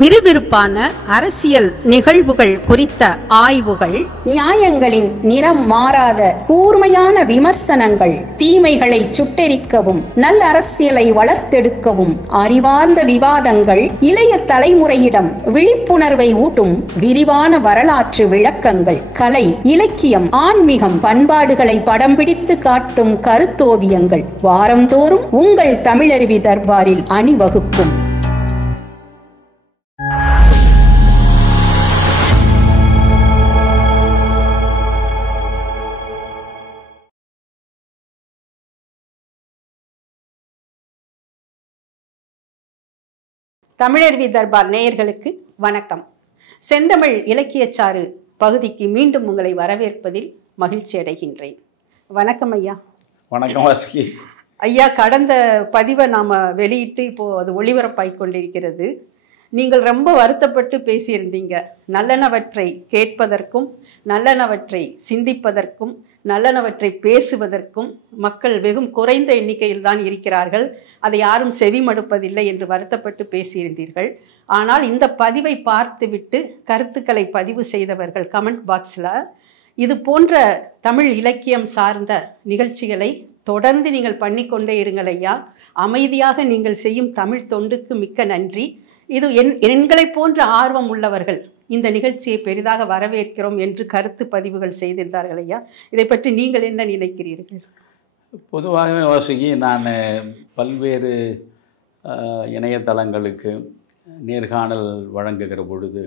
விறுவிறுப்பான அரசியல் நிகழ்வுகள் குறித்த ஆய்வுகள், நியாயங்களின் நிறம் மாறாத கூர்மையான விமர்சனங்கள், தீமைகளை சுட்டெரிக்கவும் நல்ல அரசியலை வளர்த்தெடுக்கவும் அறிவார்ந்த விவாதங்கள், இளைய தலைமுறையிடம் விழிப்புணர்வை ஊட்டும் விரிவான வரலாற்று விளக்கங்கள், கலை, இலக்கியம், ஆன்மீகம், பண்பாடுகளை படம் பிடித்து காட்டும் கருத்தோவியங்கள் வாரந்தோறும் உங்கள் தமிழருவி தர்பாரில் அணிவகுக்கும். தமிழருவி தர்பார் நேயர்களுக்கு வணக்கம். செந்தமிழ் இலக்கியச்சாறு பகுதிக்கு மீண்டும் உங்களை வரவேற்பதில் மகிழ்ச்சி அடைகின்றேன். வணக்கம் ஐயா. வணக்கம் வாசுகி. ஐயா, கடந்த பதிவை நாம் வெளியிட்டு இப்போது அது ஒளிபரப்பாய் கொண்டிருக்கிறது. நீங்கள் ரொம்ப வருத்தப்பட்டு பேசியிருந்தீங்க. நல்லனவற்றை கேட்பதற்கும் நல்லனவற்றை சிந்திப்பதற்கும் நல்லனவற்றை பேசுவதற்கும் மக்கள் வெகும் குறைந்த எண்ணிக்கையில் தான் இருக்கிறார்கள், அதை யாரும் செவிமடுப்பதில்லை என்று வருத்தப்பட்டு பேசியிருந்தீர்கள். ஆனால் இந்த பதிவை பார்த்துவிட்டு கருத்துக்களை பதிவு செய்தவர்கள் கமெண்ட் பாக்ஸில் இது போன்ற தமிழ் இலக்கியம் சார்ந்த நிகழ்ச்சிகளை தொடர்ந்து நீங்கள் பண்ணிக்கொண்டே இருங்கள் ஐயா, அமைதியாக நீங்கள் செய்யும் தமிழ் தொண்டுக்கு மிக்க நன்றி, இது எங்களை போன்ற ஆர்வம் உள்ளவர்கள் இந்த நிகழ்ச்சியை பெரிதாக வரவேற்கிறோம் என்று கருத்து பதிவுகள் செய்திருந்தார்கள் ஐயா. இதை பற்றி நீங்கள் என்ன நினைக்கிறீர்கள்? பொதுவாகவே வாசுகி, நான் பல்வேறு இணையதளங்களுக்கு நேர்காணல் வழங்குகிற பொழுது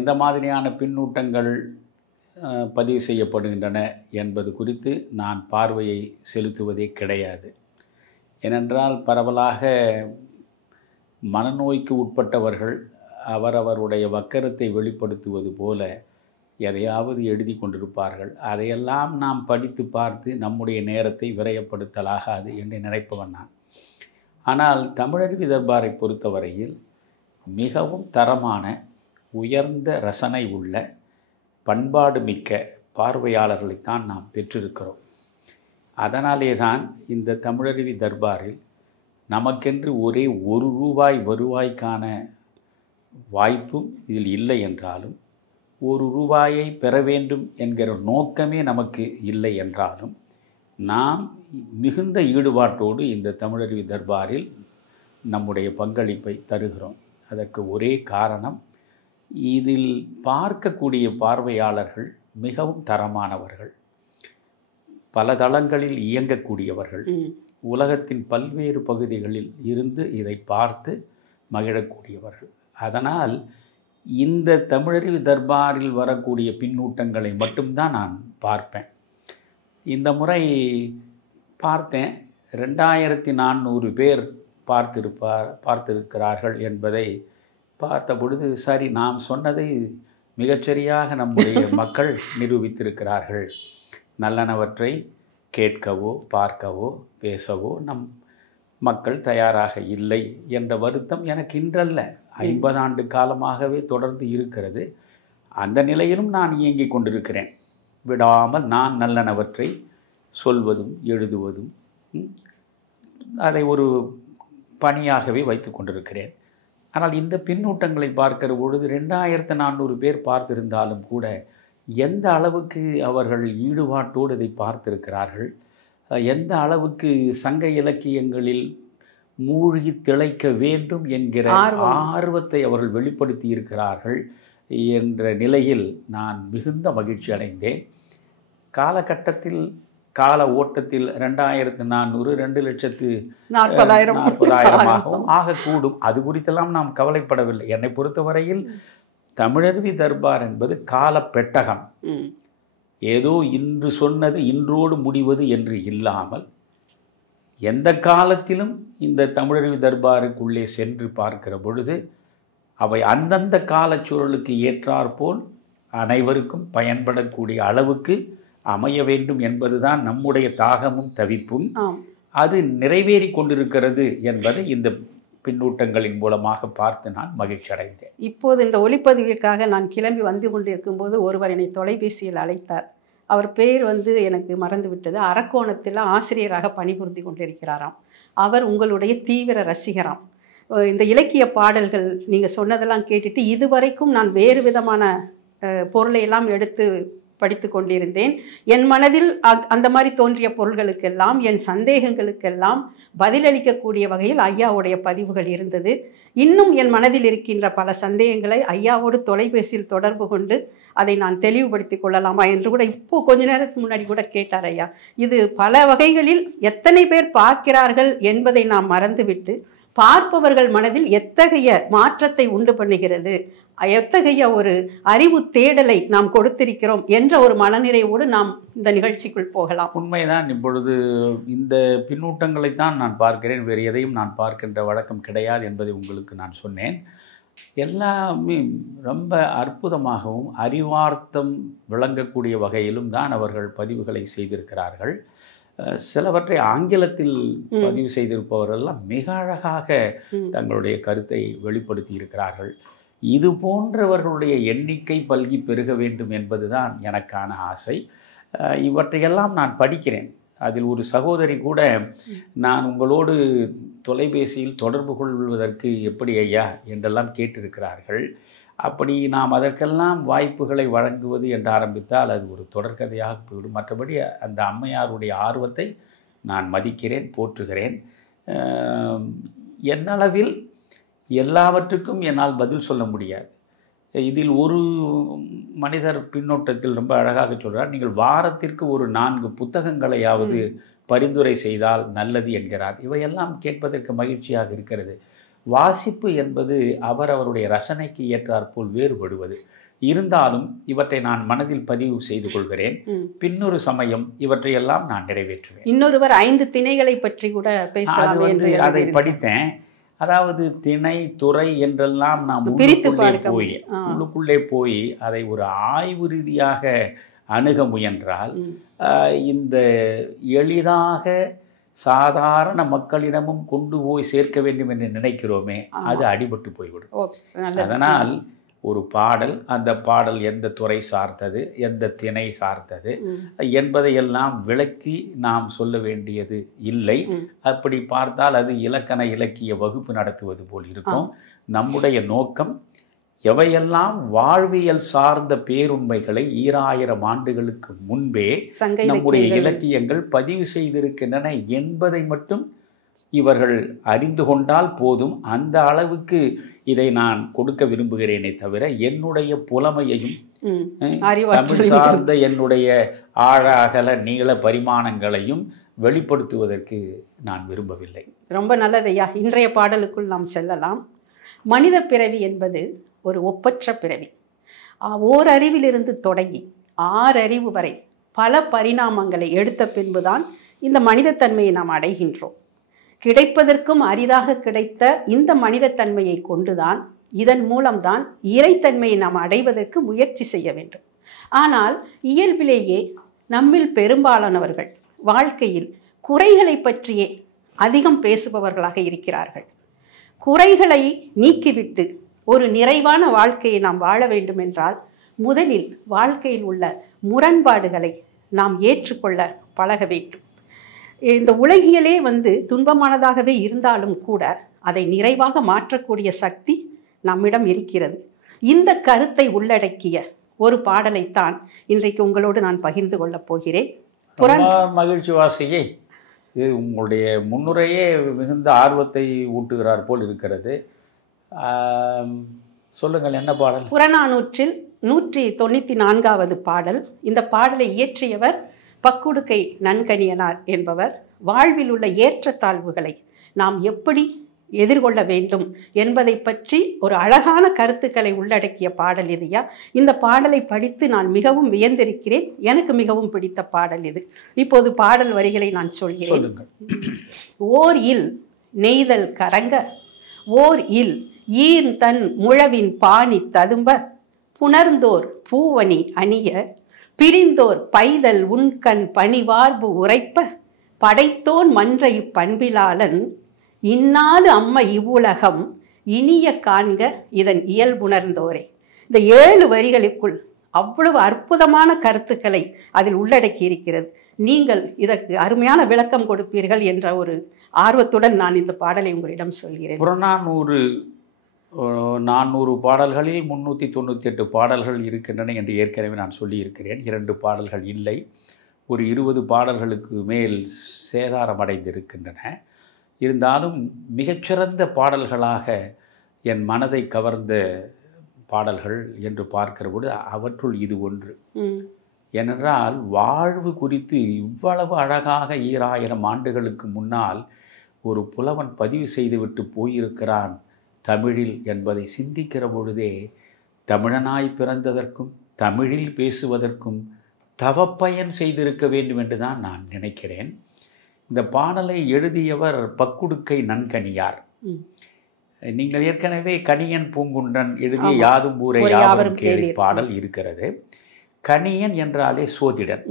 எந்த மாதிரியான பின்னூட்டங்கள் பதிவு செய்யப்படுகின்றன என்பது குறித்து நான் பார்வையை செலுத்துவதே கிடையாது. ஏனென்றால் பரவலாக மனநோய்க்கு உட்பட்டவர்கள் அவரவருடைய வக்கரத்தை வெளிப்படுத்துவது போல எதையாவது எழுதி கொண்டிருப்பார்கள். அதையெல்லாம் நாம் படித்து பார்த்து நம்முடைய நேரத்தை விரயப்படுத்தலாகாது என்று நினைப்பவன் நான். ஆனால் தமிழருவி தர்பாரை பொறுத்தவரையில் மிகவும் தரமான உயர்ந்த ரசனை உள்ள பண்பாடு மிக்க பார்வையாளர்களைத்தான் நாம் பெற்றிருக்கிறோம். அதனாலே தான் இந்த தமிழருவி தர்பாரில் நமக்கென்று ஒரே ₹1 வருவாய்க்கான வாய்ப்பும் இதில் இல்லை என்றாலும், ₹1 பெற வேண்டும் என்கிற நோக்கமே நமக்கு இல்லை என்றாலும், நாம் மிகுந்த ஈடுபாட்டோடு இந்த தமிழருவி தர்பாரில் நம்முடைய பங்களிப்பை தருகிறோம். அதற்கு ஒரே காரணம், இதில் பார்க்கக்கூடிய பார்வையாளர்கள் மிகவும் தரமானவர்கள், பல தளங்களில் இயங்கக்கூடியவர்கள், உலகத்தின் பல்வேறு பகுதிகளில் இருந்து இதை பார்த்து மகிழக்கூடியவர்கள். அதனால் இந்த தமிழருவி தர்பாரில் வரக்கூடிய பின்னூட்டங்களை மட்டும்தான் நான் பார்ப்பேன். இந்த முறை பார்த்தேன், 2400 பேர் பார்த்திருக்கிறார்கள் என்பதை பார்த்த பொழுது, சரி, நாம் சொன்னதை மிகச்சரியாக நம்முடைய மக்கள் நிரூபித்திருக்கிறார்கள். நல்லனவற்றை கேட்கவோ பார்க்கவோ பேசவோ நம் மக்கள் தயாராக இல்லை என்ற வருத்தம் எனக்கு இன்றல்ல, 50 ஆண்டு காலமாகவே தொடர்ந்து இருக்கிறது. அந்த நிலையிலும் நான் இயங்கிக் கொண்டிருக்கிறேன். விடாமல் நான் நல்லனவற்றை சொல்வதும் எழுதுவதும் அதை ஒரு பணியாகவே வைத்து கொண்டிருக்கிறேன். ஆனால் இந்த பின்னூட்டங்களை பார்க்கிற பொழுது 2400 பேர் பார்த்திருந்தாலும் கூட எந்த அளவுக்கு அவர்கள் ஈடுபாட்டோடு இதை பார்த்திருக்கிறார்கள், எந்த அளவுக்கு சங்க இலக்கியங்களில் மூழ்கி திளைக்க வேண்டும் என்கிற ஆர்வத்தை அவர்கள் வெளிப்படுத்தி இருக்கிறார்கள் என்ற நிலையில் நான் மிகுந்த மகிழ்ச்சி அடைந்தேன். காலகட்டத்தில் கால ஓட்டத்தில் 2400 2,40,000 ஆகக்கூடும். அது குறித்தெல்லாம் நாம் கவலைப்படவில்லை. என்னை பொறுத்தவரையில் தமிழருவி தர்பார் என்பது கால பெட்டகம். ஏதோ இன்று சொன்னது இன்றோடு முடிவது என்று இல்லாமல், எந்த காலத்திலும் இந்த தமிழருவி தர்பாருக்குள்ளே சென்று பார்க்கிற பொழுது அவை அந்தந்த காலச்சூழலுக்கு ஏற்றாற்போல் அனைவருக்கும் பயன்படக்கூடிய அளவுக்கு அமைய வேண்டும் என்பதுதான் நம்முடைய தாகமும் தவிப்பும். அது நிறைவேறி கொண்டிருக்கிறது என்பதை இந்த பின்னூட்டங்களின் மூலமாக பார்த்து நான் மகிழ்ச்சி அடைந்தேன். இப்போது இந்த ஒளிப்பதிவிற்காக நான் கிளம்பி வந்து கொண்டிருக்கும் போது ஒருவர் என்னை தொலைபேசியில் அழைத்தார். அவர் பெயர் எனக்கு மறந்துவிட்டது. அரக்கோணத்தில் ஆசிரியராக பணிபுரிந்து கொண்டிருக்கிறாராம். அவர் உங்களுடைய தீவிர ரசிகராம். இந்த இலக்கிய பாடல்கள் நீங்கள் சொன்னதெல்லாம் கேட்டுட்டு இதுவரைக்கும் நான் வேறு விதமான பொருளை எல்லாம் எடுத்து படித்து கொண்டிருந்தேன். என் மனதில் அந்த மாதிரி தோன்றிய பொருள்களுக்கெல்லாம், என் சந்தேகங்களுக்கெல்லாம் பதிலளிக்கக்கூடிய வகையில் ஐயாவுடைய பதிவுகள் இருந்தது. இன்னும் என் மனதில் இருக்கின்ற பல சந்தேகங்களை ஐயாவோடு தொலைபேசியில் தொடர்பு கொண்டு அதை நான் தெளிவுபடுத்தி கொள்ளலாமா என்று கூட இப்போ கொஞ்ச நேரத்துக்கு முன்னாடி கூட கேட்டார் ஐயா. இது பல வகைகளில் எத்தனை பேர் பார்க்கிறார்கள் என்பதை நாம் மறந்துவிட்டு பார்ப்பவர்கள் மனதில் எத்தகைய மாற்றத்தை உண்டு பண்ணுகிறது, எத்தகைய ஒரு அறிவு தேடலை நாம் கொடுத்திருக்கிறோம் என்ற ஒரு மனநிறைவோடு நாம் இந்த நிகழ்ச்சிக்குள் போகலாம். உண்மைதான். இப்பொழுது இந்த பின்னூட்டங்களைத்தான் நான் பார்க்கிறேன், வேறு எதையும் நான் பார்க்கின்ற வழக்கம் கிடையாது என்பதை உங்களுக்கு நான் சொன்னேன். எல்லாமே ரொம்ப அற்புதமாகவும் அறிவார்த்தம் விளங்கக்கூடிய வகையிலும் தான் அவர்கள் பதிவுகளை செய்திருக்கிறார்கள். சிலவற்றை ஆங்கிலத்தில் பதிவு செய்திருப்பவரெல்லாம் மிக அழகாக தங்களுடைய கருத்தை வெளிப்படுத்தி இருக்கிறார்கள். இது போன்றவர்களுடைய எண்ணிக்கை பல்கி பெருக வேண்டும் என்பதுதான் எனக்கான ஆசை. இவற்றையெல்லாம் நான் படிக்கிறேன். அதில் ஒரு சகோதரி கூட, நான் உங்களோடு தொலைபேசியில் தொடர்பு கொள்வதற்கு எப்படி ஐயா என்றெல்லாம் கேட்டிருக்கிறார்கள். அப்படி நாம் அதற்கெல்லாம் வாய்ப்புகளை வழங்குவது என்று ஆரம்பித்தால் அது ஒரு தொடர்கதையாக போய்விடும். மற்றபடி அந்த அம்மையாருடைய ஆர்வத்தை நான் மதிக்கிறேன், போற்றுகிறேன். என்னளவில் எல்லாவற்றுக்கும் என்னால் பதில் சொல்ல முடியாது. இதில் ஒரு மனிதர் பின்னோட்டத்தில் ரொம்ப அழகாக சொல்கிறார், நீங்கள் வாரத்திற்கு ஒரு 4 புத்தகங்களையாவது பரிந்துரை செய்தால் நல்லது என்கிறார். இவையெல்லாம் கேட்பதற்கு மகிழ்ச்சியாக இருக்கிறது. வாசிப்பு என்பது அவருடைய ரசனைக்கு ஏற்றாற்போல் வேறுபடுவது. இருந்தாலும் இவற்றை நான் மனதில் பதிவு செய்து கொள்கிறேன். பின்னொரு சமயம் இவற்றையெல்லாம் நான் நிறைவேற்றுவேன். இன்னொருவர் 5 திணைகளை பற்றி கூட பேசலாம் என்று அதை படித்தேன். அதாவது திணை, துறை என்றெல்லாம் நாம் உள்ளுக்குள்ளே போய் அதை ஒரு ஆய்வு ரீதியாக அணுக முயன்றால் இந்த எளிதாக சாதாரண மக்களிடமும் கொண்டு போய் சேர்க்க வேண்டும் என்று நினைக்கிறோமே, அது அடிபட்டு போய்விடும். அதனால் ஒரு பாடல், அந்த பாடல் எந்த துறை சார்ந்தது, எந்த திணை சார்ந்தது என்பதையெல்லாம் விளக்கி நாம் சொல்ல வேண்டியது இல்லை. அப்படி பார்த்தால் அது இலக்கண இலக்கிய வகுப்பு நடத்துவது போல் இருக்கும். நம்முடைய நோக்கம் எவையெல்லாம் வாழ்வியல் சார்ந்த பேருண்மைகளை 2000 ஆண்டுகளுக்கு முன்பே நம்முடைய இலக்கியங்கள் பதிவு செய்திருக்கின்றன என்பதை மட்டும் இவர்கள் அறிந்து கொண்டால் போதும். அந்த அளவுக்கு இதை நான் கொடுக்க விரும்புகிறேனே தவிர என்னுடைய புலமையையும் தமிழ் சார்ந்த என்னுடைய ஆழ அகல நீள பரிமாணங்களையும் வெளிப்படுத்துவதற்கு நான் விரும்பவில்லை. ரொம்ப நல்லதையா. இன்றைய பாடலுக்குள் நாம் செல்லலாம். மனித பிறவி என்பது ஒரு ஒப்பற்ற பிறவி. ஓரறிவிலிருந்து தொடங்கி 6 அறிவு வரை பல பரிணாமங்களை எடுத்த பின்புதான் இந்த மனிதத்தன்மையை நாம் அடைகின்றோம். கிடைப்பதற்கும் அரிதாக கிடைத்த இந்த மனிதத்தன்மையை கொண்டுதான், இதன் மூலம்தான் இறைத்தன்மையை நாம் அடைவதற்கு முயற்சி செய்ய வேண்டும். ஆனால் இயல்பிலேயே நம்மில் பெரும்பாலானவர்கள் வாழ்க்கையில் குறைகளை பற்றியே அதிகம் பேசுபவர்களாக இருக்கிறார்கள். குறைகளை நீக்கிவிட்டு ஒரு நிறைவான வாழ்க்கையை நாம் வாழ வேண்டும் என்றால் முதலில் வாழ்க்கையில் உள்ள முரண்பாடுகளை நாம் ஏற்றுக்கொள்ள பழக வேண்டும். இந்த உலகியலே துன்பமானதாகவே இருந்தாலும் கூட அதை நிறைவாக மாற்றக்கூடிய சக்தி நம்மிடம் இருக்கிறது. இந்த கருத்தை உள்ளடக்கிய ஒரு பாடலைத்தான் இன்றைக்கு உங்களோடு நான் பகிர்ந்து கொள்ளப் போகிறேன். மகிழ்ச்சி வாசியை, இது உங்களுடைய முன்னுரையே மிகுந்த ஆர்வத்தை ஊட்டுகிறார் போல் இருக்கிறது. சொல்லுங்கள், என்ன பாடல்? புறநானூற்றில் 194வது பாடல். இந்த பாடலை இயற்றியவர் பக்குடுக்கை நன்கணியனார் என்பவர். வாழ்வில் உள்ள ஏற்றத்தாழ்வுகளை நாம் எப்படி எதிர்கொள்ள வேண்டும் என்பதை பற்றி ஒரு அழகான கருத்துக்களை உள்ளடக்கிய பாடல் இதுயா. இந்த பாடலை படித்து நான் மிகவும் வியந்திருக்கிறேன். எனக்கு மிகவும் பிடித்த பாடல் இது. இப்போது பாடல் வரிகளை நான் சொல்கிறேன். ஓர் இல் நெய்தல் கரங்க, ஓர் இல் ஈர் தன் முழவின் பாணி ததும்ப, புணர்ந்தோர் பூவணி அணிய, பிரிந்தோர் பைதல் உண்கண் பணிவார்பு உரைப்ப, படைத்தோன் மன்றை பண்பிலாளன் இன்னாது அம்ம இவ்வுலகம் இனிய காண்க இதன் இயல்புணர்ந்தோரே. இந்த 7 வரிகளுக்குள் அவ்வளவு அற்புதமான கருத்துக்களை அதில் உள்ளடக்கி இருக்கிறது. நீங்கள் இதற்கு அருமையான விளக்கம் கொடுப்பீர்கள் என்ற ஒரு ஆர்வத்துடன் நான் இந்த பாடலை உங்களிடம் சொல்கிறேன். புறநானூறு 400 பாடல்களில் 398 பாடல்கள் இருக்கின்றன என்று ஏற்கனவே நான் சொல்லியிருக்கிறேன். 2 பாடல்கள் இல்லை, ஒரு 20 பாடல்களுக்கு மேல் சேதாரமடைந்திருக்கின்றன. இருந்தாலும் மிகச்சிறந்த பாடல்களாக என் மனதை கவர்ந்த பாடல்கள் என்று பார்க்கிறபோது அவற்றுள் இது ஒன்று. ஏனென்றால் வாழ்வு குறித்து இவ்வளவு அழகாக 2000 ஆண்டுகளுக்கு முன்னால் ஒரு புலவன் பதிவு செய்துவிட்டு போயிருக்கிறான் தமிழில் என்பதை சிந்திக்கிற பொழுதே தமிழனாய் பிறந்ததற்கும் தமிழில் பேசுவதற்கும் தவப்பயன் செய்திருக்க வேண்டும் என்று தான் நான் நினைக்கிறேன். இந்த பாடலை எழுதியவர் பக்குடுக்கை நன்கணியார். நீங்கள் ஏற்கனவே கணியன் பூங்குன்றன் எழுதிய யாதும் ஊரே யாவரும் கேளி பாடல் இருக்கிறது. கணியன் என்றாலே சோதிடன்,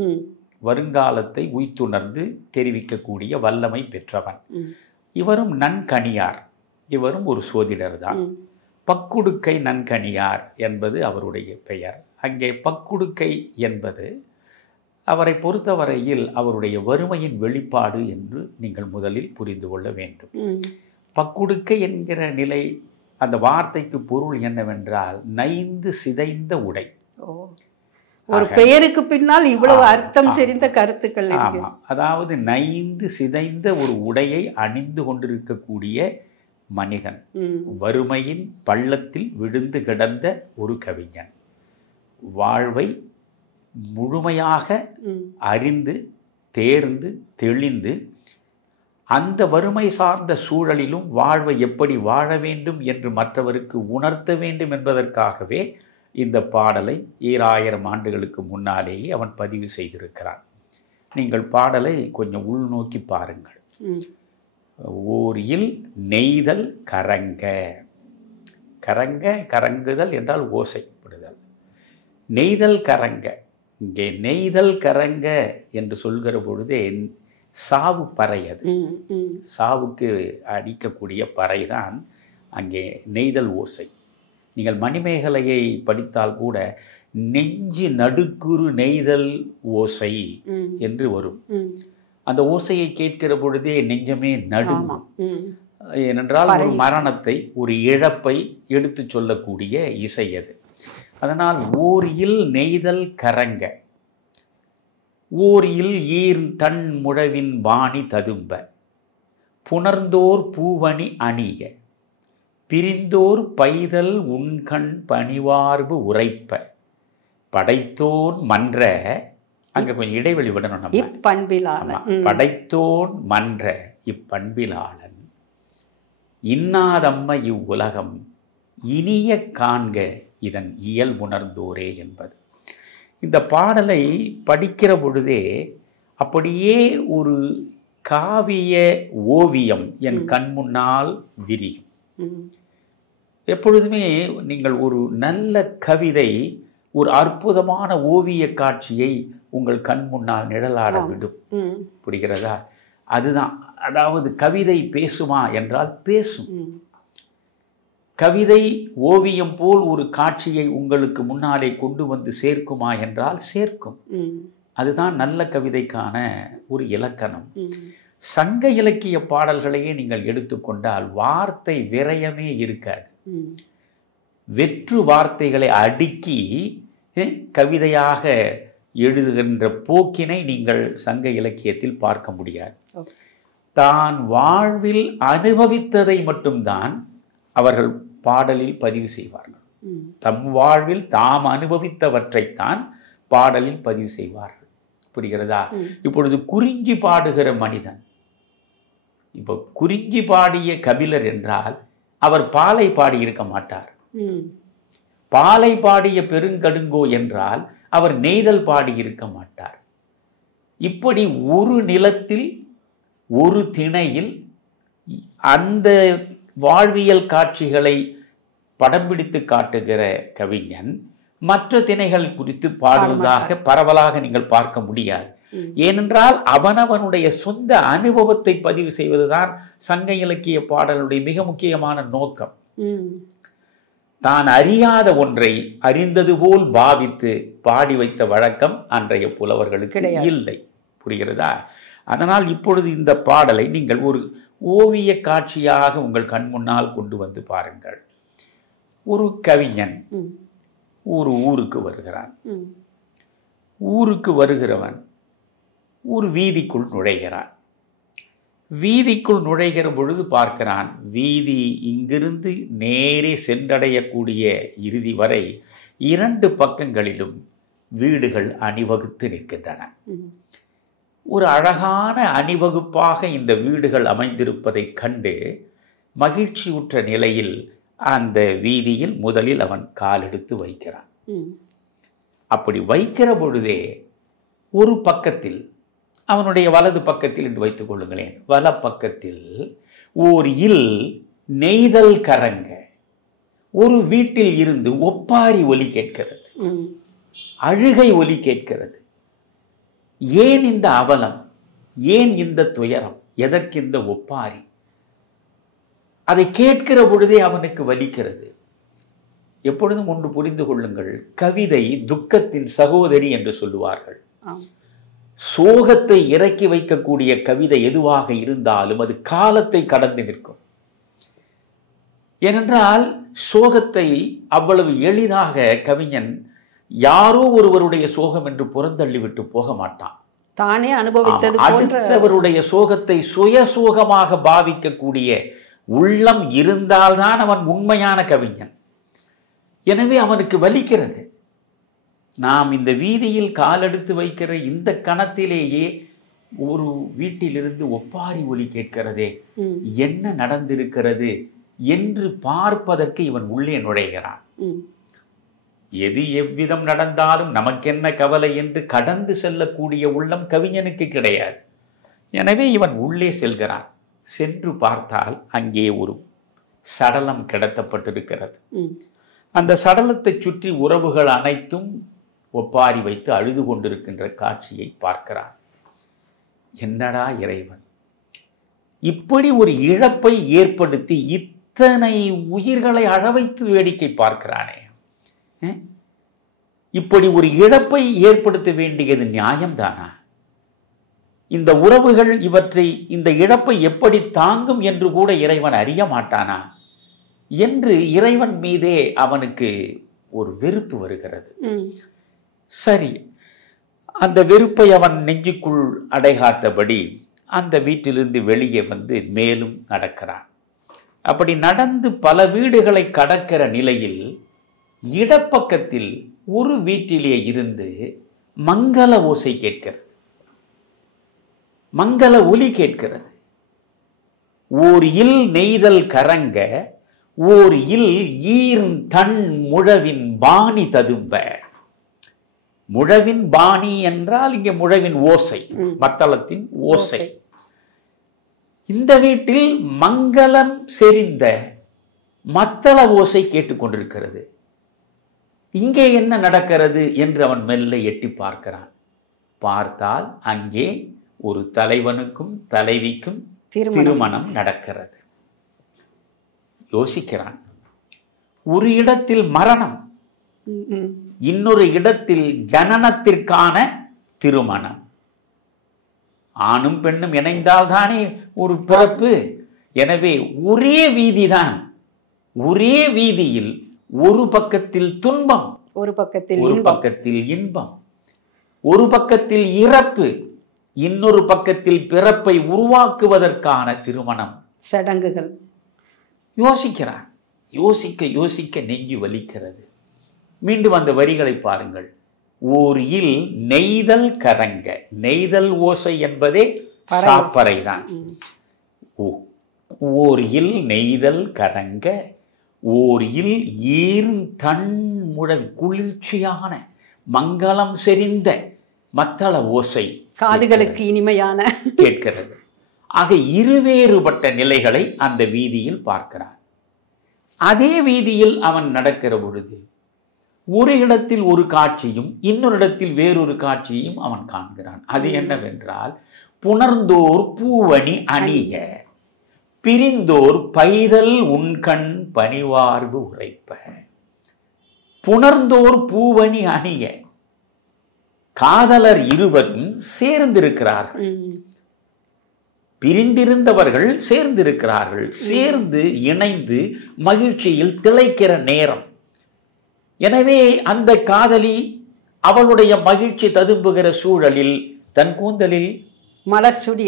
வருங்காலத்தை உய்த்துணர்ந்து தெரிவிக்கக்கூடிய வல்லமை பெற்றவன். இவரும் நன்கணியார், இவரும் ஒரு சோதிடர் தான். பக்குடுக்கை நன்கணியார் என்பது அவருடைய பெயர். அங்கே பக்குடுக்கை என்பது அவரை பொறுத்தவரையில் அவருடைய வறுமையின் வெளிப்பாடு என்று நீங்கள் முதலில் புரிந்து கொள்ள வேண்டும். பக்குடுக்கை என்கிற நிலை, அந்த வார்த்தைக்கு பொருள் என்னவென்றால் நைந்து சிதைந்த உடை. ஒரு பெயருக்கு பின்னால் இவ்வளவு அர்த்தம் செறிந்த கருத்துக்கள். ஆமா, அதாவது நைந்து சிதைந்த ஒரு உடையை அணிந்து கொண்டிருக்கக்கூடிய மனிதன், வறுமையின் பள்ளத்தில் விழுந்து கிடந்த ஒரு கவிஞன், வாழ்வை முழுமையாக அறிந்து தேர்ந்து தெளிந்து அந்த வறுமை சார்ந்த சூழலிலும் வாழ்வை எப்படி வாழ வேண்டும் என்று மற்றவருக்கு உணர்த்த வேண்டும் என்பதற்காகவே இந்த பாடலை 2000 ஆண்டுகளுக்கு முன்னாலேயே அவன் பதிவு செய்திருக்கிறான். நீங்கள் பாடலை கொஞ்சம் உள்நோக்கி பாருங்கள். ஓர் இல் நெய்தல் கரங்க. கரங்க, கரங்குதல் என்றால் ஓசைப்படுதல். நெய்தல் கரங்க. இங்கே நெய்தல் கரங்க என்று சொல்கிற பொழுதே சாவு பறை, அது சாவுக்கு அடிக்கக்கூடிய பறைதான் அங்கே நெய்தல் ஓசை. நீங்கள் மணிமேகலையை படித்தால் கூட நெஞ்சு நடுக்குறு நெய்தல் ஓசை என்று வரும். அந்த ஓசையை கேட்கிற பொழுதே நெஞ்சமே நடுங்கும். ஏனென்றால் ஒரு மரணத்தை, ஒரு இழப்பை எடுத்து சொல்லக்கூடிய இசை அது. அதனால் ஓர் இல் நெய்தல் கரங்க, ஓர் இல் ஈர் தன் முழவின் வாணி ததும்ப, புணர்ந்தோர் பூவணி அணிய, பிரிந்தோர் பைதல் உண்கண் பணிவார்பு உரைப்ப, படைத்தோன் மன்ற, அங்க கொஞ்சம் இடைவெளி விடணும் நம்ம, இப்பண்பிலாளன், படைத்தோன் மன்ற இப்பண்பிலாளன், இன்னாதம்ம இவ்வுலகம் இனிய காண்க இதன் இயல் உணர்ந்தோரே என்பது. இந்த பாடலை படிக்கிற பொழுதே அப்படியே ஒரு காவிய ஓவியம் என் கண் முன்னால் விரியும். எப்பொழுதுமே நீங்கள் ஒரு நல்ல கவிதை, ஒரு அற்புதமான ஓவிய காட்சியை உங்கள் கண் முன்னால் நிழலாட விடும். புரிகிறதா? அதுதான், அதாவது கவிதை பேசுமா என்றால் பேசும். கவிதை ஓவியம் போல் ஒரு காட்சியை உங்களுக்கு முன்னாலே கொண்டு வந்து சேர்க்குமா என்றால் சேர்க்கும். அதுதான் நல்ல கவிதைக்கான ஒரு இலக்கணம். சங்க இலக்கிய பாடல்களையே நீங்கள் எடுத்துக்கொண்டால் வார்த்தை விரயமே இருக்காது. வெற்று வார்த்தைகளை அடுக்கி கவிதையாக எழுதுகின்ற போக்கினை நீங்கள் சங்க இலக்கியத்தில் பார்க்க முடியாது. தான் வாழ்வில் அனுபவித்ததை மட்டும்தான் அவர்கள் பாடலில் பதிவு செய்வார்கள். தம் வாழ்வில் தாம் அனுபவித்தவற்றைத்தான் பாடலில் பதிவு செய்வார்கள். புரிகிறதா? இப்பொழுது குறிஞ்சி பாடுகிற மனிதன், இப்போ குறிஞ்சி பாடிய கபிலர் என்றால் அவர் பாலை பாடி இருக்க மாட்டார். பாலை பாடிய பெருங்கடுங்கோ என்றால் அவர் நெய்தல் பாடி இருக்க மாட்டார். இப்படி ஒரு நிலத்தில் ஒரு திணையில் அந்த வாழ்வியல் காட்சிகளை படம் பிடித்து காட்டுகிற கவிஞன் மற்ற திணைகள் குறித்து பாடுவதாக பரவலாக நீங்கள் பார்க்க முடியாது. ஏனென்றால் அவனவனுடைய சொந்த அனுபவத்தை பதிவு செய்வதுதான் சங்க இலக்கிய பாடலுடைய மிக முக்கியமான நோக்கம். தான் அறியாத ஒன்றை அறிந்தது போல் பாவித்து பாடி வைத்த வழக்கம் அன்றைய புலவர்களுக்கு இல்லை. புரிகிறதா? அதனால் இப்பொழுது இந்த பாடலை நீங்கள் ஓவிய காட்சியாக உங்கள் கண் முன்னால் கொண்டு வந்து பாருங்கள். ஒரு கவிஞன் ஒரு ஊருக்கு வருகிறான். ஊருக்கு வருகிறவன் ஒரு வீதிக்குள் நுழைகிறான். வீதிக்குள் நுழைகிற பொழுது பார்க்கிறான், வீதி இங்கிருந்து நேரே சென்றடையக்கூடிய இறுதி வரை 2 பக்கங்களிலும் வீடுகள் அணிவகுத்து நிற்கின்றன. ஒரு அழகான அணிவகுப்பாக இந்த வீடுகள் அமைந்திருப்பதைக் கண்டு மகிழ்ச்சியுற்ற நிலையில் அந்த வீதியில் முதலில் அவன் காலெடுத்து வைக்கிறான். அப்படி வைக்கிற பொழுதே ஒரு பக்கத்தில், அவனுடைய வலது பக்கத்தில் என்று வைத்துக் கொள்ளுங்களேன், வல பக்கத்தில் ஓர் இல் நெய்தல் கரங்க ஒரு வீட்டில் இருந்து ஒப்பாரி ஒலி கேட்கிறது, அழுகை ஒலி கேட்கிறது. ஏன் இந்த அவலம், ஏன் இந்த துயரம், எதற்கு இந்த ஒப்பாரி? அதை கேட்கிற பொழுதே அவனுக்கு வலிக்கிறது. எப்பொழுதும் ஒன்று புரிந்து கொள்ளுங்கள், கவிதை துக்கத்தின் சகோதரி என்று சொல்லுவார்கள். சோகத்தை இறக்கி வைக்கக்கூடிய கவிதை எதுவாக இருந்தாலும் அது காலத்தை கடந்து நிற்கும். ஏனென்றால் சோகத்தை அவ்வளவு எளிதாக கவிஞன் யாரோ ஒருவருடைய சோகம் என்று புறந்தள்ளிவிட்டு போக மாட்டான். தானே அனுபவித்தது அடுத்தவருடைய சோகத்தை சுய சோகமாக பாவிக்கக்கூடிய உள்ளம் இருந்தால்தான் அவன் உண்மையான கவிஞன். எனவே அவனுக்கு வலிக்கிறது. நாம் இந்த வீதியில் காலெடுத்து வைக்கிற இந்த கணத்திலேயே ஒரு வீட்டிலிருந்து ஒப்பாரி ஒலி கேட்கிறதே, என்ன நடந்திருக்கிறது என்று பார்ப்பதற்கு இவன் உள்ளே நுழைகிறான். எது எவ்விதம் நடந்தாலும் நமக்கென்ன கவலை என்று கடந்து செல்லக்கூடிய உள்ளம் கவிஞனுக்கு கிடையாது. எனவே இவன் உள்ளே செல்கிறான். சென்று பார்த்தால் அங்கே ஒரு சடலம் கிடத்தப்பட்டிருக்கிறது. அந்த சடலத்தை சுற்றி உறவுகள் அனைத்தும் ஒப்பாரி வைத்து அழுது கொண்டிருக்கின்ற காட்சியை பார்க்கிறான். என்னடா இறைவன், இப்படி ஒரு இழப்பை ஏற்படுத்தி இத்தனை உயிர்களை அழவைத்து வேடிக்கை பார்க்கிறானே, இப்படி ஒரு இழப்பை ஏற்படுத்த வேண்டியது நியாயம்தானா? இந்த உறவுகள் இந்த இழப்பை எப்படி தாங்கும் என்று கூட இறைவன் அறிய மாட்டானா என்று இறைவன் மீதே அவனுக்கு ஒரு வெறுப்பு வருகிறது. சரி, அந்த வெறுப்பை அவன் நெஞ்சுக்குள் அடைகாத்தபடி அந்த வீட்டிலிருந்து வெளியே வந்து மேலும் நடக்கிறான். அப்படி நடந்து பல வீடுகளை கடக்கிற நிலையில் இடப்பக்கத்தில் ஒரு வீட்டிலே இருந்து மங்கள ஓசை கேட்கிறது, மங்கள ஒலி கேட்கிறது. ஓர் இல் நெய்தல் கரங்க ஓர் இல் ஈர் தன் முழவின் பாணி ததும்ப. முழவின் பாணி என்றால் இங்கே முழவின் ஓசை, மத்தளத்தின் ஓசை. இந்த வீட்டில் மங்களம் செறிந்த மத்தள ஓசை கேட்டுக்கொண்டிருக்கிறது. இங்கே என்ன நடக்கிறது என்று அவன் மெல்ல எட்டி பார்க்கிறான். பார்த்தால் அங்கே ஒரு தலைவனுக்கும் தலைவிக்கும் திருமணம் நடக்கிறது. யோசிக்கிறான். ஒரு இடத்தில் மரணம், இன்னொரு இடத்தில் ஜனனத்திற்கான திருமணம். ஆணும் பெண்ணும் இணைந்தால்தானே ஒரு பிறப்பு. எனவே ஒரே வீதிதான், ஒரே வீதியில் ஒரு பக்கத்தில் துன்பம், ஒரு பக்கத்தில் இன்பம், ஒரு பக்கத்தில் இறப்பு, இன்னொரு பக்கத்தில் பிறப்பை உருவாக்குவதற்கான திருமணம் சடங்குகள். யோசிக்கிறான். யோசிக்க யோசிக்க நெஞ்சு வலிக்கிறது. மீண்டும் அந்த வரிகளை பாருங்கள். ஓர் இல் நெய்தல் கரங்க, நெய்தல் ஓசை என்பதே சாப்பறைதான். ஓர் இல் நெய்தல் கரங்க ஓர் இல் ஈர் தன் முழவி, குளிர்ச்சியான மங்களம் செறிந்த மத்தள ஓசை காதுகளுக்கு இனிமையான கேட்கிறது. ஆக இருவேறுபட்ட நிலைகளை அந்த வீதியில் பார்க்கிறான். அதே வீதியில் அவன் நடக்கிற பொழுது ஒரு இடத்தில் ஒரு காட்சியும் இன்னொரு இடத்தில் வேறொரு காட்சியும் அவன் காண்கிறான். அது என்னவென்றால், புணர்ந்தோர் பூவணி அணிய பிரிந்தோர் பைதல் உண்கண் பணிவார்பு உரைப்ப. புணர்ந்தோர் பூவணி அணிய, காதலர் இருவரும் சேர்ந்திருக்கிறார்கள். பிரிந்திருந்தவர்கள் சேர்ந்திருக்கிறார்கள். சேர்ந்து இணைந்து மகிழ்ச்சியில் திளைக்கிற நேரம். எனவே அந்த காதலி அவளுடைய மகிழ்ச்சி ததும்புகிற சூழலில் தன் கூந்தலில் மலர் சூடி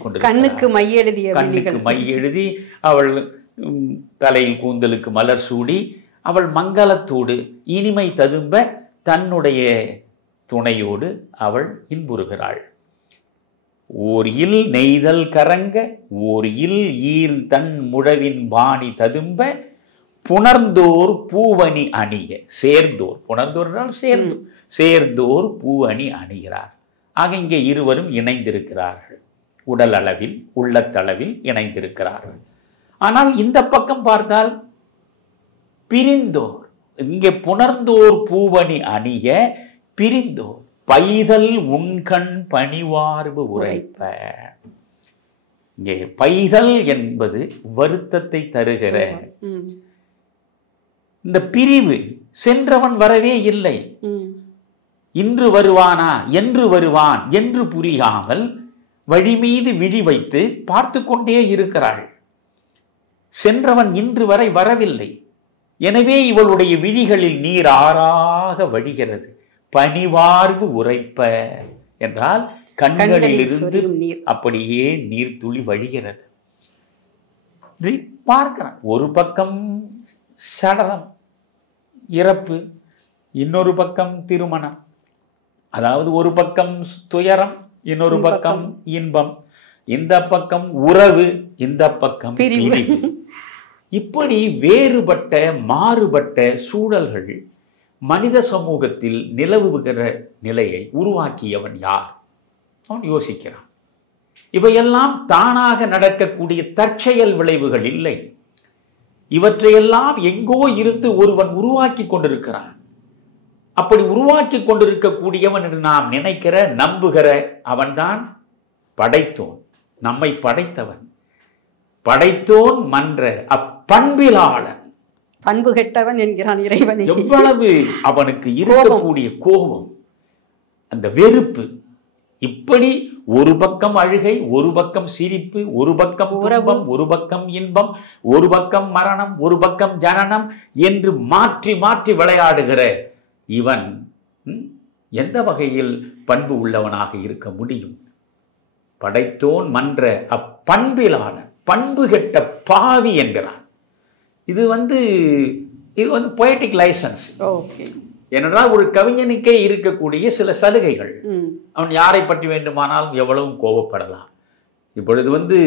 கொண்டு கண்ணுக்கு மை எழுதிய கண்ணுக்கு மை எழுதி அவள் தலையில் கூந்தலுக்கு மலர் சூடி அவள் மங்களத்தோடு இனிமை ததும்ப தன்னுடைய துணையோடு அவள் இன்புறுகிறாள். ஓர் இல் நெய்தல் கரங்க ஓர் இல் ஈர் தன் முழவின் பாணி ததும்ப புணர்ந்தோர் பூவணி அணிய. சேர்ந்தோர், புணர்ந்தோர் என்றால் சேர்ந்தோர் பூ அணி அணிகிறார். ஆக இங்கே இருவரும் இணைந்திருக்கிறார்கள். உடல் அளவில் உள்ளத்தளவில் இணைந்திருக்கிறார்கள். ஆனால் இந்த பக்கம் பார்த்தால் பிரிந்தோர். இங்கே புணர்ந்தோர் பூவணி அணிய, பிரிந்தோர் பைதல் உண்கண் பணிவார்பு உரைப்ப. இங்கே பைதல் என்பது வருத்தத்தை தருகிற இந்த பிரிவு. சென்றவன் வரவே இல்லை. இன்று வருவானா, என்று வருவான் என்று புரியாமல் வழி மீது விழி வைத்து பார்த்து கொண்டே இருக்கிறாள். சென்றவன் இன்று வரை வரவில்லை. எனவே இவளுடைய விழிகளில் நீர் ஆறாக வடிகிறது. பனிவார்பு உரைப்ப என்றால் கண்களில் இருந்து அப்படியே நீர் துளி வழிகிறது. பார்க்கிறான். ஒரு பக்கம் சடலம், இறப்பு, இன்னொரு பக்கம் திருமணம். அதாவது ஒரு பக்கம் துயரம், இன்னொரு பக்கம் இன்பம், இந்த பக்கம் உறவு, இந்த பக்கம் பிரிவு. இப்படி வேறுபட்ட மாறுபட்ட சூழல்கள் மனித சமூகத்தில் நிலவுகிற நிலையை உருவாக்கியவன் யார்? அவன் யோசிக்கிறான். இவையெல்லாம் தானாக நடக்கக்கூடிய தற்செயல் விளைவுகள் இல்லை. இவற்றையெல்லாம் எங்கோ இருந்து ஒருவன் உருவாக்கி கொண்டிருக்கிறான். அப்படி உருவாக்கி கொண்டிருக்கக்கூடியவன் என்று நாம் நினைக்கிற நம்புகிற அவன்தான் படைத்தோன், நம்மை படைத்தவன். படைத்தோன் மன்ற அப்பண்பிலாளன். பண்பு கெட்டவன் என்கிறான் இறைவன். எவ்வளவு அவனுக்கு இருக்கக்கூடிய கோபம், அந்த வெறுப்பு. இப்படி ஒரு பக்கம் அழுகை, ஒரு பக்கம் சிரிப்பு, ஒரு பக்கம் உறவம், ஒரு பக்கம் இன்பம், ஒரு பக்கம் மரணம், ஒரு பக்கம் ஜனனம் என்று மாற்றி மாற்றி விளையாடுகிற இவன் எந்த வகையில் பண்பு உள்ளவனாக இருக்க முடியும்? படைத்தோன் மன்ற அப்பண்பிலாளன், பண்பு கெட்ட பாவி என்கிறான். இது வந்து பொயட்டிக் லைசன்ஸ். ஏனென்றால் ஒரு கவிஞனுக்கே இருக்கக்கூடிய சில சலுகைகள். அவன் யாரை பற்றி வேண்டுமானாலும் எவ்வளவும் கோபப்படலாம். இப்பொழுது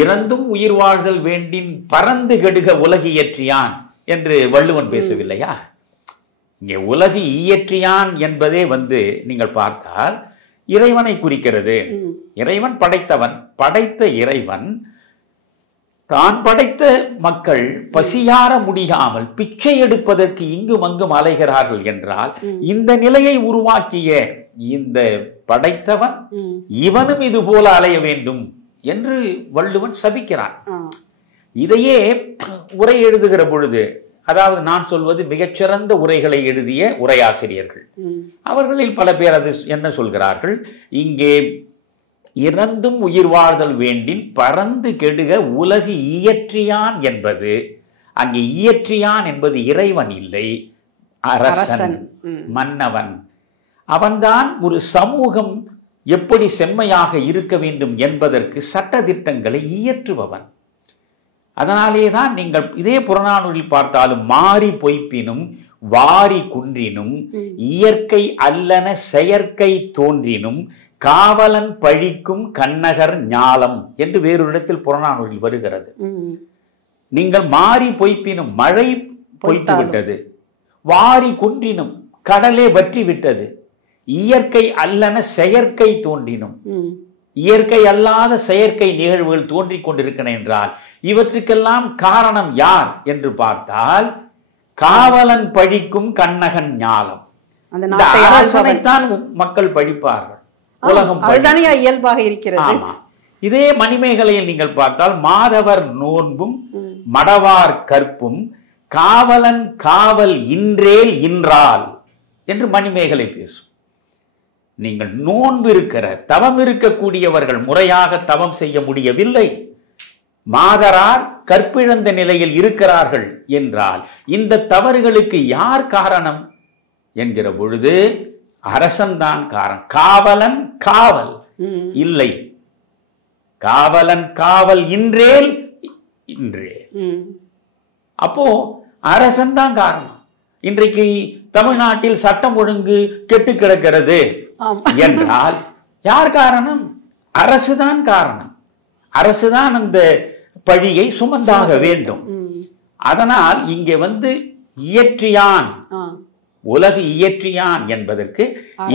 இறந்தும் உயிர் வாழ்தல் வேண்டின் பறந்து கெடுக உலகு இயற்றியான் என்று வள்ளுவன் பேசவில்லையா? இங்கே உலகு இயற்றியான் என்பதே நீங்கள் பார்த்தால் இறைவனை குறிக்கிறது. இறைவன் படைத்தவன். படைத்த இறைவன் தான் படைத்த மக்கள் பசியார முடியாமல் பிச்சை எடுப்பதற்கு இங்கும் அங்கும் அலைகிறார்கள் என்றால் இந்த நிலையை உருவாக்கிய இந்த படைத்தவன் இவனும் இது போல அலைய வேண்டும் என்று வள்ளுவன் சபிக்கிறான். இதையே உரை எழுதுகிற பொழுது, அதாவது நான் சொல்வது மிகச்சிறந்த உரைகளை எழுதிய உரையாசிரியர்கள், அவர்களில் பல பேர் அது என்ன சொல்கிறார்கள்? இங்கே இறந்தும் உயிர் வாழ்தல் வேண்டின் பறந்து கெடுக உலகு இயற்றியான் என்பது, அங்கே இயற்றியான் என்பது இறைவன் இல்லை, அரசன், மன்னவன். அவன்தான் ஒரு சமூகம் எப்படி செம்மையாக இருக்க வேண்டும் என்பதற்கு சட்ட திட்டங்களை இயற்றுபவன். அதனாலேதான் நீங்கள் இதே புறநானூரில் பார்த்தாலும் மாறி பொய்ப்பினும் வாரி குன்றினும் இயற்கை அல்லன செயற்கை தோன்றினும் காவலன் பழிக்கும் கண்ணகர் ஞாலம் என்று வேறொரு இடத்தில் புறநானூரில் வருகிறது. நீங்கள் மாறி பொய்ப்பினும் மழை பொய்த்து விட்டது, வாரி குன்றினும் கடலே வற்றி விட்டது, இயற்கை அல்லன செயற்கை தோன்றினும், இயற்கை அல்லாத செயற்கை நிகழ்வுகள் தோன்றிக் கொண்டிருக்கின்றன என்றால் இவற்றுக்கெல்லாம் காரணம் யார் என்று பார்த்தால் காவலன் பழிக்கும் கண்ணகன் ஞாலம். அந்த அரசனைத்தான் மக்கள் பழிப்பார்கள். உலகம் இயல்பாக இருக்கிறது. இதே மணிமேகலையில் நீங்கள் பார்த்தால் மாதவர் நோன்பும் மடவார் கற்பும் காவலன் காவல் இன்றேல் இன்றால் என்று மணிமேகலை பேசும். நீங்கள் நோன்பு இருக்கிற தவம் இருக்கக்கூடியவர்கள் முறையாக தவம் செய்ய முடியவில்லை, மாதரார் கற்பிழந்த நிலையில் இருக்கிறார்கள் என்றால் இந்த தவறுகளுக்கு யார் காரணம் என்கிற பொழுது அரசன்தான் காரணம். காவலன் காவல் இல்லை, காவலன் காவல் இன்றேல் இன்றே. அப்போ அரசன் தான் காரணம். இன்றைக்கு தமிழ்நாட்டில் சட்டம் ஒழுங்கு கெட்டு கிடக்கிறது என்றால் யார் காரணம்? அரசுதான் காரணம். அரசுதான் அந்த பழியை சுமந்தாக வேண்டும். அதனால் இங்கே இயற்றியான், உலகு இயற்றியான் என்பதற்கு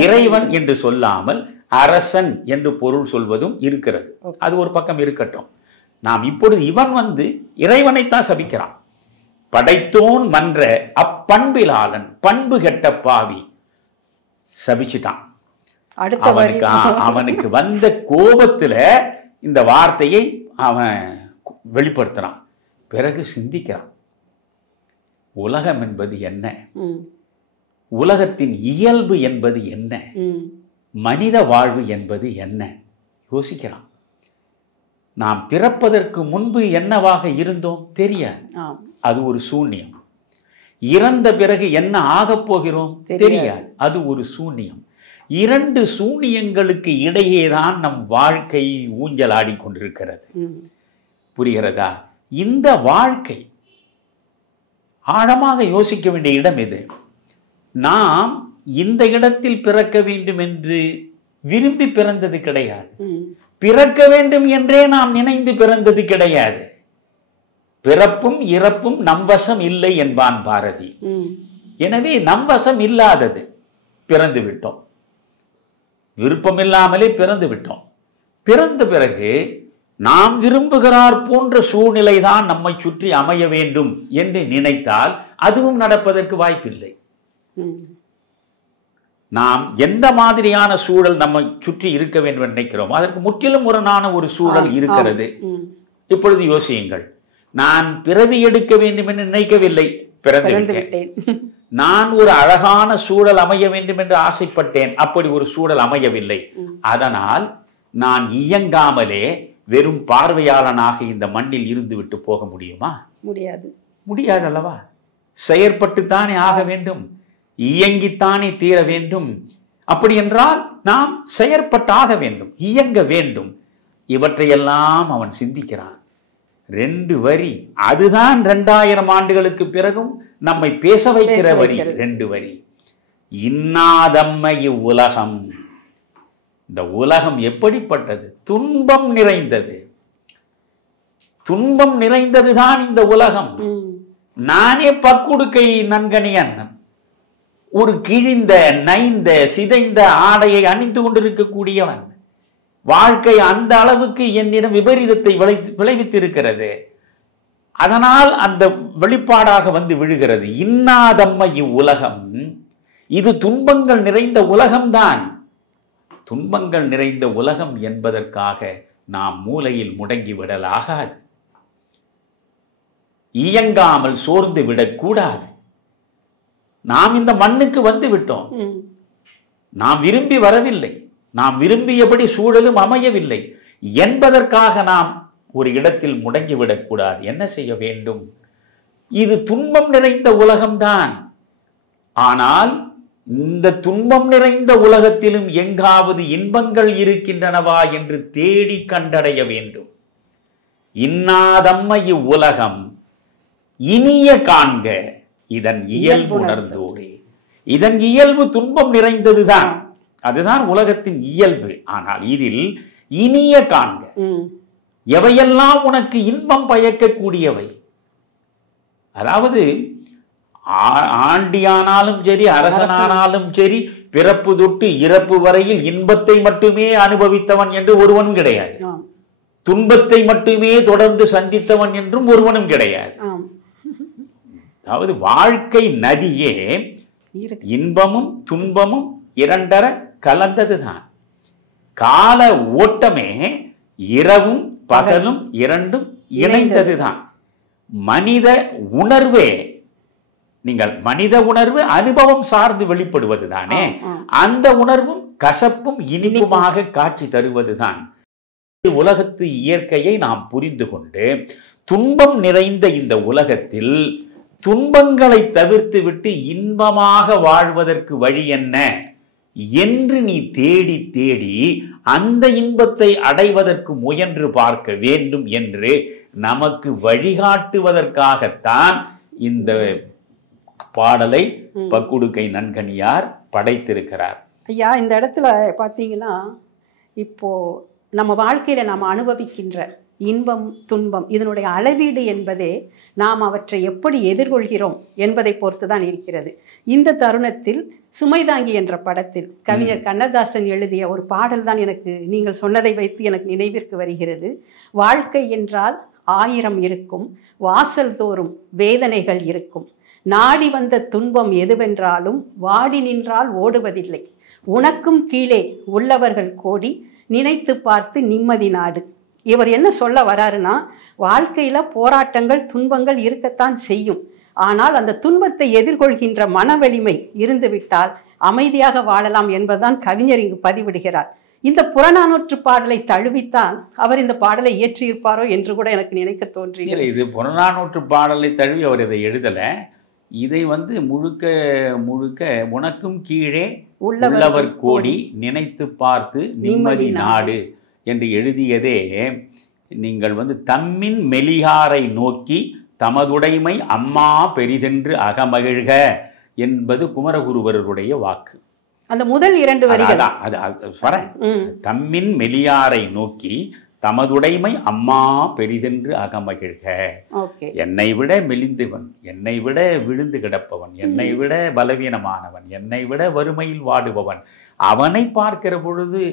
இறைவன் என்று சொல்லாமல் அரசன் என்று பொருள் சொல்வதும் இருக்கிறது. அது ஒரு பக்கம் இருக்கட்டும். நாம் இப்பொழுது இவன் இறைவனைத்தான் சபிக்கிறான். படைத்தோன் மன்ற அப்பண்பிலாளன் பண்பு கெட்ட பாவி சபிச்சுட்டான். அவனுக்கு வந்த கோபத்துல இந்த வார்த்தையை அவன் வெளிப்படுத்துறான். பிறகு சிந்திக்கிறான், உலகம் என்பது என்ன, உலகத்தின் இயல்பு என்பது என்ன, மனித வாழ்வு என்பது என்ன யோசிக்கிறான். நாம் பிறப்பதற்கு முன்பு என்னவாக இருந்தோம் தெரியாது, அது ஒரு சூன்யம். இறந்த பிறகு என்ன ஆகப் போகிறோம் தெரியாது, அது ஒரு சூன்யம். இரண்டு சூனியங்களுக்கு இடையேதான் நம் வாழ்க்கை ஊஞ்சலாடி கொண்டிருக்கிறது. புரிகிறதா? இந்த வாழ்க்கை ஆழமாக யோசிக்க வேண்டிய இடம் இது. நாம் இந்த இடத்தில் பிறக்க வேண்டும் என்று விரும்பி பிறந்தது கிடையாது, பிறக்க வேண்டும் என்றே நாம் நினைந்து பிறந்தது கிடையாது. பிறப்பும் இறப்பும் நம் வசம் இல்லை என்பான் பாரதி. எனவே நம் வசம் இல்லாதது பிறந்து விட்டோம், விருப்பமில்லாமலே பிறந்து விட்டோம். பிறந்த பிறகு நாம் விரும்புகிறார் போன்ற சூழ்நிலை தான் நம்மை சுற்றி அமைய வேண்டும் என்று நினைத்தால் அதுவும் நடப்பதற்கு வாய்ப்பில்லை. நாம் எந்த மாதிரியான சூழல் நம்மை சுற்றி இருக்க வேண்டும் என்று நினைக்கிறோம் அதற்கு முற்றிலும் முரணான ஒரு சூழல் இருக்கிறது. இப்பொழுது யோசியுங்கள், நான் பிறவி எடுக்க வேண்டும் என்று நினைக்கவில்லை, பிறந்து விட்டேன். நான் ஒரு அழகான சூழல் அமைய வேண்டும் என்று ஆசைப்பட்டேன், அப்படி ஒரு சூழல் அமையவில்லை. அதனால் நான் இயங்காமலே வெறும் பார்வையாளனாக இந்த மண்ணில் இருந்து விட்டு போக முடியுமா? முடியாது, முடியாது அல்லவா? செயற்பட்டுத்தானே ஆக வேண்டும், இயங்கித்தானே தீர வேண்டும். அப்படி என்றால் நாம் செயற்பட்டாக வேண்டும், இயங்க வேண்டும். இவற்றையெல்லாம் அவன் சிந்திக்கிறான். 2 வரி, அதுதான் 2000 ஆண்டுகளுக்கு பிறகும் நம்மை பேச வைக்கிற வரி. 2 வரி. இன்னாதம்மை இவ்வுலகம். இந்த உலகம் எப்படிப்பட்டது? துன்பம் நிறைந்தது. துன்பம் நிறைந்ததுதான் இந்த உலகம். நானே பக்குடுக்கை நன்கனி அண்ணன், ஒரு கிழிந்த நைந்த சிதைந்த ஆடையை அணிந்து கொண்டிருக்கக்கூடியவன். வாழ்க்கை அந்த அளவுக்கு என்னிடம் விபரீதத்தை விளைவித்திருக்கிறது. அதனால் அந்த வெளிப்பாடாக விழுகிறது. இன்னாதம்மை இவ்வுலகம், இது துன்பங்கள் நிறைந்த உலகம்தான். துன்பங்கள் நிறைந்த உலகம் என்பதற்காக நாம் மூலையில் முடங்கி விடலாகாது, இயங்காமல் சோர்ந்து விடக்கூடாது. நாம் இந்த மண்ணுக்கு வந்து விட்டோம், நாம் விரும்பி வரவில்லை, நாம் விரும்பியபடி சூழலும் அமையவில்லை என்பதற்காக நாம் ஒரு இடத்தில் முடங்கிவிடக்கூடாது. என்ன செய்ய வேண்டும்? இது துன்பம் நிறைந்த உலகம்தான். ஆனால் இந்த துன்பம் நிறைந்த உலகத்திலும் எங்காவது இன்பங்கள் இருக்கின்றனவா என்று தேடி கண்டடைய வேண்டும். இன்னாதம்மை இவ்வுலகம் இனிய காண்க இதன் இயல்பு உணர்ந்தோரே. இதன் இயல்பு துன்பம் நிறைந்ததுதான், அதுதான் உலகத்தின் இயல்பு. ஆனால் இதில் இனிய காண்க, எவையெல்லாம் உனக்கு இன்பம் பயக்கக்கூடியவை. அதாவது ஆண்டியானாலும் சரி, அரசனானாலும் சரி, பிறப்பு தொட்டு இறப்பு வரையில் இன்பத்தை மட்டுமே அனுபவித்தவன் என்று ஒருவனும் கிடையாது, துன்பத்தை மட்டுமே தொடர்ந்து சந்தித்தவன் என்றும் ஒருவனும் கிடையாது. அதாவது வாழ்க்கை நதியே இன்பமும் துன்பமும் இரண்டர கலந்ததுதான். கால ஓட்டமே இரவும் பகலும் இரண்டும் இணைந்ததுதான். மனித உணர்வே, நீங்கள் மனித உணர்வு அனுபவம் சார்ந்து வெளிப்படுவது தானே, அந்த உணர்வும் கசப்பும் இனிப்புமாக காட்சி தருவதுதான். உலகத்து இயற்கையை நாம் புரிந்து கொண்டு துன்பம் நிறைந்த இந்த உலகத்தில் துன்பங்களை தவிர்த்து விட்டு இன்பமாக வாழ்வதற்கு வழி என்ன என்று நீ தேடி தேடி அந்த இன்பத்தை அடைவதற்கு முயன்று பார்க்க வேண்டும் என்று நமக்கு வழிகாட்டுவதற்காகத்தான் இந்த பாடலை பக்குடுக்கை நன்கணியார் படைத்திருக்கிறார். ஐயா, இந்த இடத்துல பார்த்தீங்கன்னா, இப்போ நம்ம வாழ்க்கையில் நாம் அனுபவிக்கின்ற இன்பம் துன்பம் இதனுடைய அளவீடு என்பதே நாம் அவற்றை எப்படி எதிர்கொள்கிறோம் என்பதை பொறுத்து தான் இருக்கிறது. இந்த தருணத்தில் சுமைதாங்கி என்ற படத்தில் கவிஞர் கண்ணதாசன் எழுதிய ஒரு பாடல் தான் எனக்கு நீங்கள் சொன்னதை வைத்து எனக்கு நினைவிற்கு வருகிறது. வாழ்க்கை என்றால் 1000 இருக்கும், வாசல் தோறும் வேதனைகள் இருக்கும், நாடி வந்த துன்பம் எதுவென்றாலும் வாடி நின்றால் ஓடுவதில்லை, உனக்கும் கீழே உள்ளவர்கள் கோடி, நினைத்து பார்த்து நிம்மதி நாடு. இவர் என்ன சொல்ல வராருன்னா, வாழ்க்கையில போராட்டங்கள் துன்பங்கள் இருக்கத்தான் செய்யும். ஆனால் அந்த துன்பத்தை எதிர்கொள்கின்ற மன வலிமை இருந்துவிட்டால் அமைதியாக வாழலாம் என்பதுதான் கவிஞர் இங்கு பதிவிடுகிறார். இந்த புறநானூற்று பாடலை தழுவித்தான் அவர் இந்த பாடலை இயற்றியிருப்பாரோ என்று கூட எனக்கு நினைக்க தோன்றியது. இது புறநானூற்று பாடலை தழுவி அவர் இதை எழுதலை. இதை முழுக்க முழுக்க உனக்கும் கீழே உள்ளவர் கோடி, நினைத்து பார்த்து நிம்மதி நாடு என்று எழுதியதே நீங்கள் தம்மின் மெலியாரை நோக்கி தமதுடைமை அம்மா பெரிதென்று அகமகிழ்க என்பது குமரகுருவருடைய வாக்கு. அந்த முதல் 2 வரிகள் தம்மின் மெலியாரை நோக்கி தமதுடைமை அம்மா பெரிதென்று அகமகிழ்க. என்னை விட மெலிந்தவன், என்னை விட விழுந்து கிடப்பவன், என்னை விட பலவீனமானவன், என்னை விட வறுமையில் வாடுபவன், அவனை பார்க்கிற பொழுது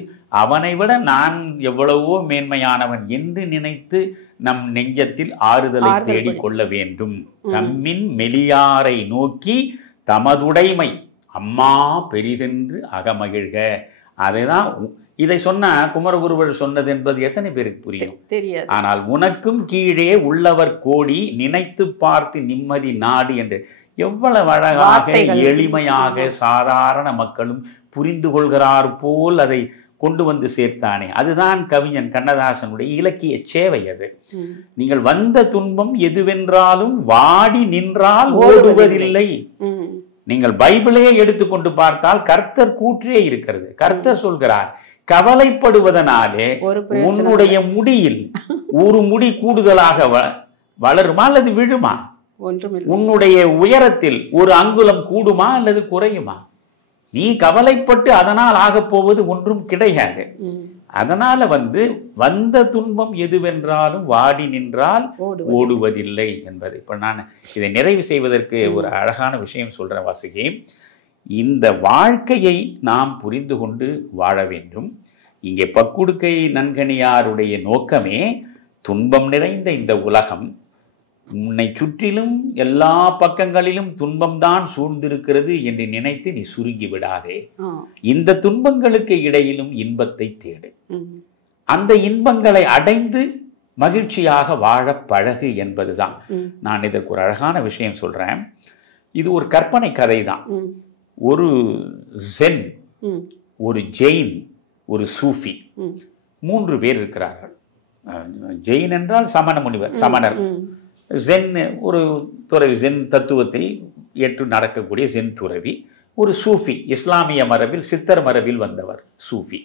அவனை விட நான் எவ்வளவோ மேன்மையானவன் என்று நினைத்து நம் நெஞ்சத்தில் ஆறுதலை தேடிக் கொள்ள வேண்டும். தம்மின் மெலியாரை நோக்கி தமதுடைமை அம்மா பெரிதென்று அகமகிழ்க. அதைதான் இதை சொன்ன குமரகுருவர் சொன்னது என்பது எத்தனை பேருக்கு புரியும்? தெரியாது. ஆனால் உனக்கும் கீழே உள்ளவர் கோடி, நினைத்து பார்த்து நிம்மதி நாடு என்று எவ்வளவு அழகாக எளிமையாக சாதாரண மக்களும் புரிந்து கொள்கிறார் போல் அதை கொண்டு சேர்த்தானே. அதுதான் கவிஞன் கண்ணதாசனுடைய இலக்கிய சேவை. அது நீங்கள் வந்த துன்பம் எதுவென்றாலும் வாடி நின்றால் ஓடுவதில்லை. நீங்கள் பைபிளையே எடுத்துக்கொண்டு பார்த்தால் கர்த்தர் கூற்றே இருக்கிறது. கர்த்தர் சொல்கிறார், கவலைப்படுவதனாலே உன்னுடைய முடியில் ஒரு முடி கூடுதலாக வளருமா அல்லது விழுமா? உன்னுடைய உயரத்தில் ஒரு அங்குலம் கூடுமா அல்லது குறையுமா? நீ கவலைப்பட்டு அதனால் ஆகப் போவது ஒன்றும் கிடையாது. அதனால வந்த துன்பம் எதுவென்றாலும் வாடி நின்றால் ஓடுவதில்லை என்பது. இப்ப நான் இதை நிறைவு செய்வதற்கு ஒரு அழகான விஷயம் சொல்றேன் வாசுகி. இந்த வாழ்க்கையை நாம் புரிந்து கொண்டு வாழ வேண்டும். இங்கே பக்குடுக்கை நன்கணியாருடைய நோக்கமே துன்பம் நிறைந்த இந்த உலகம், உன்னை சுற்றிலும் எல்லா பக்கங்களிலும் துன்பம்தான் சூழ்ந்திருக்கிறது என்று நினைத்து நீ சுருங்கி விடாதே. இந்த துன்பங்களுக்கு இடையிலும் இன்பத்தை தேடு. அந்த இன்பங்களை அடைந்து மகிழ்ச்சியாக வாழ பழகு என்பதுதான். நான் இதற்கு ஒரு அழகான விஷயம் சொல்றேன். இது ஒரு கற்பனை கதை தான். ஒரு ஜென், ஒரு ஜெயின், ஒரு சூஃபி, 3 பேர் இருக்கிறார்கள். ஜெயின் என்றால் சமண முனிவர், சமணர். ஜென் ஒரு துறவி, ஜென் தத்துவத்தை ஏற்று நடக்கக்கூடிய ஜென் துறவி. ஒரு சூஃபி, இஸ்லாமிய மரபில் சித்தர் மரபில் வந்தவர் சூஃபி.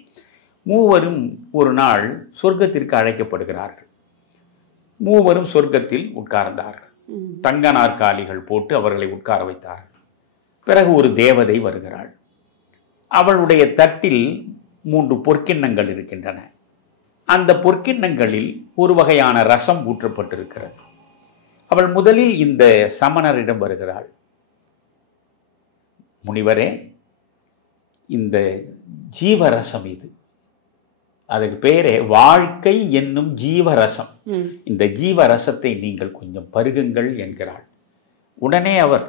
3வரும் ஒரு நாள் சொர்க்கத்திற்கு அழைக்கப்படுகிறார்கள். 3வரும் சொர்க்கத்தில் உட்கார்ந்தார்கள். தங்க நாற்காலிகள் போட்டு அவர்களை உட்கார வைத்தார்கள். பிறகு ஒரு தேவதை வருகிறாள். அவளுடைய தட்டில் 3 பொற்கிண்ணங்கள் இருக்கின்றன. அந்த பொற்கிண்ணங்களில் ஒரு வகையான ரசம் ஊற்றப்பட்டிருக்கிறது. அவள் முதலில் இந்த சமணரிடம் வருகிறாள். முனிவரே, இந்த ஜீவரசம் இது, அதுக்கு பேரே வாழ்க்கை என்னும் ஜீவரசம். இந்த ஜீவரசத்தை நீங்கள் கொஞ்சம் பருகுங்கள் என்கிறாள். உடனே அவர்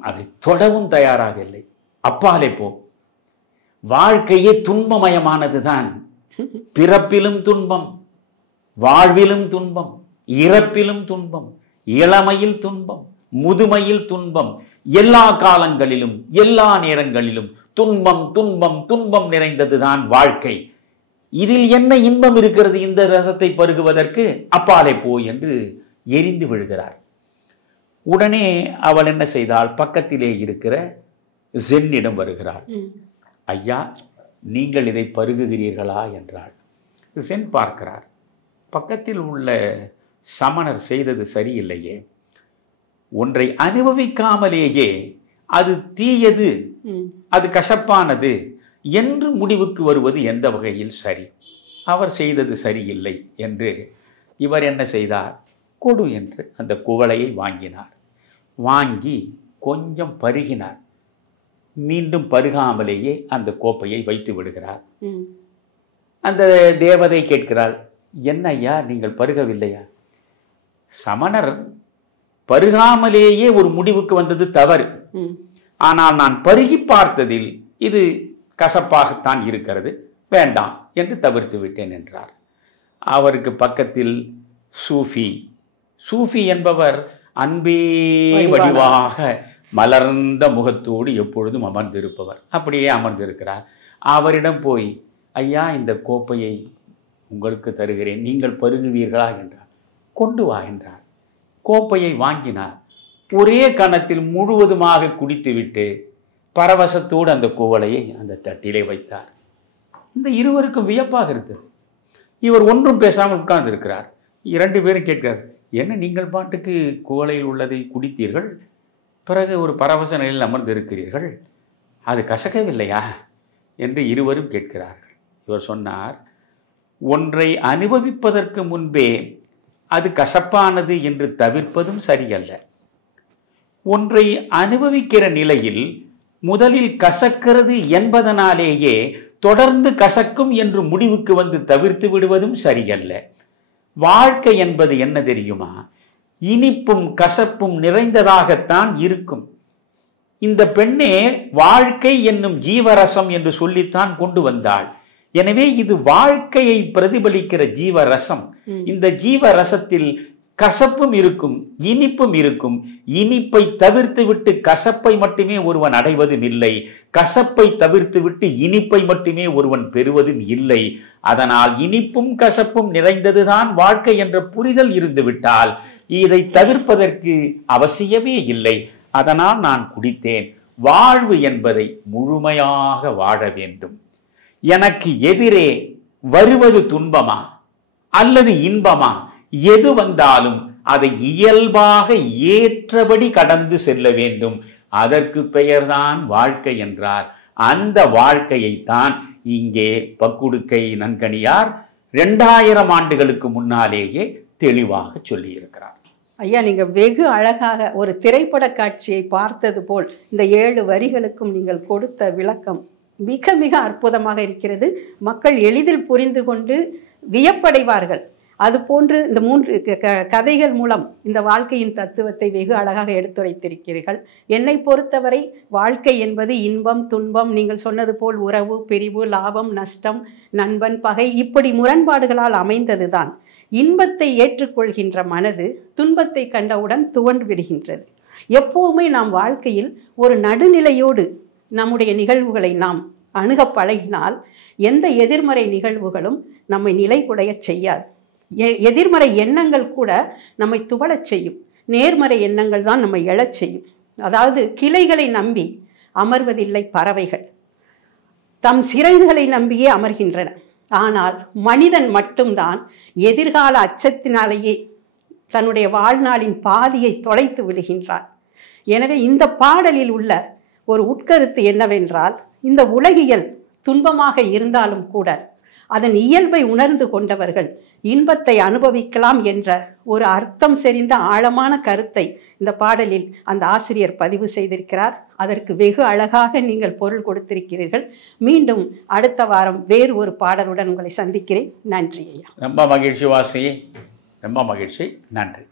அதை தொடவும் தயாராக இல்லை. அப்பாலே போ, வாழ்க்கையே துன்பமயமானதுதான். பிறப்பிலும் துன்பம், வாழ்விலும் துன்பம், இறப்பிலும் துன்பம், இளமையில் துன்பம், முதுமையில் துன்பம், எல்லா காலங்களிலும் எல்லா நேரங்களிலும் துன்பம் துன்பம் துன்பம் நிறைந்ததுதான் வாழ்க்கை. இதில் என்ன இன்பம் இருக்கிறது இந்த ரசத்தை பருகுவதற்கு? அப்பாலே போ என்று எரிந்து விழுகிறார். உடனே அவள் என்ன செய்தாள்? பக்கத்திலே இருக்கிற சென்னிடம் வருகிறாள். ஐயா, நீங்கள் இதை பருகுகிறீர்களா என்றாள். சென் பார்க்கிறார், பக்கத்தில் உள்ள சமணர் செய்தது சரியில்லையே. ஒன்றை அனுபவிக்காமலேயே அது தீயது, அது கசப்பானது என்று முடிவுக்கு வருவது எந்த வகையில் சரி? அவர் செய்தது சரியில்லை என்று இவர் என்ன செய்தார்? கொடு என்று அந்த குவளையை வாங்கினார். வாங்கி கொஞ்சம் பருகினார். மீண்டும் பருகாமலேயே அந்த கோப்பையை வைத்து விடுகிறார். அந்த தேவதை கேட்கிறாள், என்ன ஐயா நீங்கள் பருகவில்லையா? சமணர் பருகாமலேயே ஒரு முடிவுக்கு வந்தது தவறு. ஆனால் நான் பருகி பார்த்ததில் இது கசப்பாகத்தான் இருக்கிறது, வேண்டாம் என்று தவிர்த்து விட்டேன் என்றார். அவருக்கு பக்கத்தில் சூஃபி என்பவர் அன்பே வடிவாக மலர்ந்த முகத்தோடு எப்பொழுதும் அமர்ந்திருப்பவர். அப்படியே அமர்ந்திருக்கிறார். அவரிடம் போய், ஐயா இந்த கோப்பையை உங்களுக்கு தருகிறேன், நீங்கள் பருகுவீர்களா என்றார். கொண்டு வா என்றார். கோப்பையை வாங்கினார். ஒரே கணத்தில் முழுவதுமாக குடித்துவிட்டு பரவசத்தோடு அந்த குவளையை அந்த தட்டிலே வைத்தார். இந்த இருவருக்கும் வியப்பாக இருந்தது. இவர் ஒன்றும் பேசாமல் உட்கார்ந்து இருக்கிறார். 2 பேரும் கேட்கிறார், என்ன நீங்கள் பாட்டுக்கு குவளையில் உள்ளதை குடித்தீர்கள், பிறகு ஒரு பரவச நிலையில் அமர்ந்து இருக்கிறீர்கள், அது கசக்கவில்லையா என்று இருவரும் கேட்கிறார்கள். இவர் சொன்னார், ஒன்றை அனுபவிப்பதற்கு முன்பே அது கசப்பானது என்று தவிர்ப்பதும் சரியல்ல. ஒன்றை அனுபவிக்கிற நிலையில் முதலில் கசக்கிறது என்பதனாலேயே தொடர்ந்து கசக்கும் என்று முடிவுக்கு வந்து தவிர்த்து விடுவதும் சரியல்ல. வாழ்க்கை என்பது என்ன தெரியுமா? இனிப்பும் கசப்பும் நிறைந்ததாகத்தான் இருக்கும். இந்த பெண்ணே வாழ்க்கை என்னும் ஜீவரசம் என்று சொல்லித்தான் கொண்டு வந்தாள். எனவே இது வாழ்க்கையை பிரதிபலிக்கிற ஜீவரசம். இந்த ஜீவரசத்தில் கசப்பும் இருக்கும், இனிப்பும் இருக்கும். இனிப்பை தவிர்த்து விட்டு கசப்பை மட்டுமே ஒருவன் அடைவதும் இல்லை, கசப்பை தவிர்த்து விட்டு இனிப்பை மட்டுமே ஒருவன் பெறுவதும் இல்லை. அதனால் இனிப்பும் கசப்பும் நிறைந்ததுதான் வாழ்க்கை என்ற புரிதல் இருந்துவிட்டால் இதை தவிர்ப்பதற்கு அவசியமே இல்லை. அதனால் நான் குடித்தேன். வாழ்வு என்பதை முழுமையாக வாழ வேண்டும். எனக்கு எதிரே வருவது துன்பமா அல்லது இன்பமா, எது வந்தாலும் அதை இயல்பாக ஏற்றபடி கடந்து செல்ல வேண்டும். அதற்கு பெயர்தான் வாழ்க்கை என்றார். அந்த வாழ்க்கையைத்தான் இங்கே பக்குடுக்கை நன்கணியார் 2000 ஆண்டுகளுக்கு முன்னாலேயே தெளிவாக சொல்லியிருக்கிறார். ஐயா, நீங்க வெகு அழகாக ஒரு திரைப்பட காட்சியை பார்த்தது போல் இந்த 7 வரிகளுக்கும் நீங்கள் கொடுத்த விளக்கம் மிக மிக அற்புதமாக இருக்கிறது. மக்கள் எளிதில் புரிந்து கொண்டு வியப்படைவார்கள். அதுபோன்று இந்த 3 கதைகள் மூலம் இந்த வாழ்க்கையின் தத்துவத்தை வெகு அழகாக எடுத்துரைத்திருக்கிறீர்கள். என்னை பொறுத்தவரை வாழ்க்கை என்பது இன்பம் துன்பம், நீங்கள் சொன்னது போல் உறவு பிரிவு, லாபம் நஷ்டம், நண்பன் பகை, இப்படி முரண்பாடுகளால் அமைந்ததுதான். இன்பத்தை ஏற்றுக்கொள்கின்ற மனது துன்பத்தை கண்டவுடன் துவண்டு விடுகின்றது. எப்போவுமே நாம் வாழ்க்கையில் ஒரு நடுநிலையோடு நம்முடைய நிகழ்வுகளை நாம் அணுக பழகினால் எந்த எதிர்மறை நிகழ்வுகளும் நம்மை நிலைகுலைய செய்யாது. எதிர்மறை எண்ணங்கள் கூட நம்மை துவளச் செய்யும், நேர்மறை எண்ணங்கள் தான் நம்மை எழச் செய்யும். அதாவது கிளைகளை நம்பி அமர்வதில்லை பறவைகள், தம் சிறகுகளை நம்பியே அமர்கின்றன. ஆனால் மனிதன் மட்டும்தான் எதிர்கால அச்சத்தினாலேயே தன்னுடைய வாழ்நாளின் பாதியை தொலைத்து விடுகின்றான். எனவே இந்த பாடலில் உள்ள ஒரு உட்கருத்து என்னவென்றால், இந்த உலகியல் துன்பமாக இருந்தாலும் கூட அதன் இயல்பை உணர்ந்து கொண்டவர்கள் இன்பத்தை அனுபவிக்கலாம் என்ற ஒரு அர்த்தம் செறிந்த ஆழமான கருத்தை இந்த பாடலில் அந்த ஆசிரியர் பதிவு செய்திருக்கிறார். அதற்கு வெகு அழகாக நீங்கள் பொருள் கொடுத்திருக்கிறீர்கள். மீண்டும் அடுத்த வாரம் வேறு ஒரு பாடலுடன் உங்களை சந்திக்கிறேன். நன்றி ஐயா. ரொம்ப மகிழ்ச்சி வாசி, ரொம்ப மகிழ்ச்சி. நன்றி.